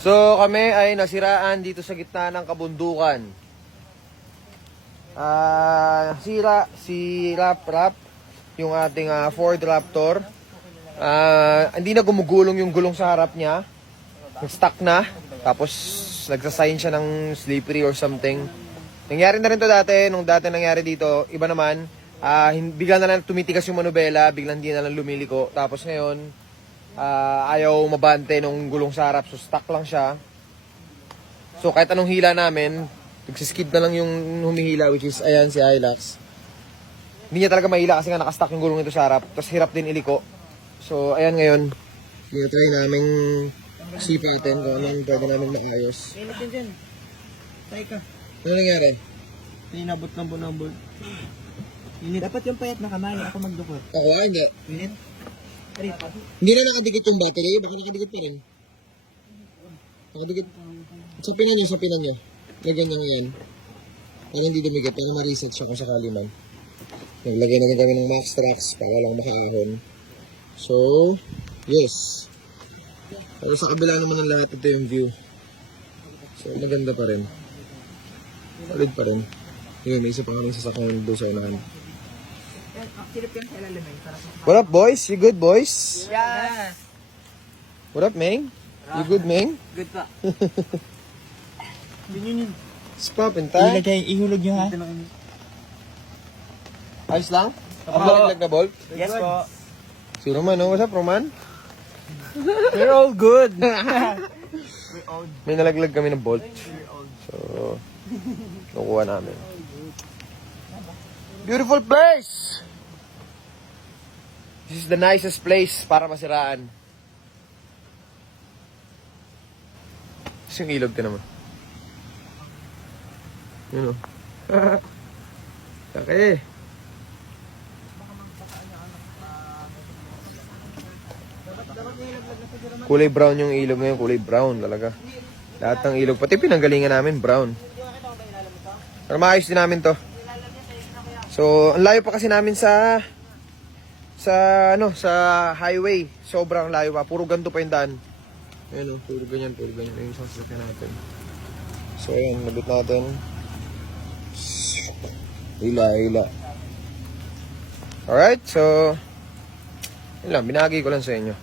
So kami ay nasiraan dito sa gitna ng kabundukan. Si Rap, yung ating Ford Raptor. Hindi na gumugulong yung gulong sa harap niya. Stuck na. Tapos nagsasign siya ng slippery or something. Nangyari na rin to dati. Nung dati nangyari dito, iba naman. Bigla na lang tumitigas yung manubela. Biglang hindi na lang lumiliko. Tapos ngayon, ayaw mabante nung gulong sa harap. So stuck lang siya. So kahit anong hila namin, nagsiskid na lang yung humihila, which is ayan si Hilux. Hindi niya talaga mahila kasi nga nakastuck yung gulong nito sa harap. Tapos hirap din iliko. So ayan ngayon, try namin sipatin kung anong pwede namin maayos. Init din dyan. Tay ka. Ano nangyari? Inabot ng bunabot. Init. Dapat yung payat na kamay. Ako magdukot. Ako hindi. Init. Hindi na nakadikit yung battery. Baka nakadikit pa rin. Nakadikit. Sapinan nyo. Lagyan nyo ngayon. Para hindi dumikit. Para ma-reset siya kung sakali man. Naglagay na rin kami ng Max Trax para lang makaahon. So, yes. Pero sa kabila naman ng lahat, ito yung view. So, maganda pa rin. Solid pa rin. Yun, may isa pa kaming sasakyan doon sa unahan. What up, boys? You good, boys? Yeah. What up, Meng? You good, Meng? Good pa. Yun. It's poppin' tayo. Ihulog nyo ha? Ayos lang? Ang malaglag na bolt? Yes po. Si Roman, no? What's up, Roman? We're all good. May nalaglag kami ng bolt. So, nakuha namin. Beautiful place! This is the nicest place para masiraan. Tapos yung ilog ka naman. Yun o. Laki. Kulay brown yung ilog ngayon. Kulay brown talaga. Lahat ng ilog. Pati pinanggalingan namin, brown. Pero maayos din namin to. So, ang layo pa kasi namin sa highway. Sobrang layo pa. Puro ganito pa yung daan. Ayan o, puro ganyan. Yung isang sasakyan natin. So, ayan, nabit natin. Hila. Alright, so, yun lang, binagi ko lang sa inyo.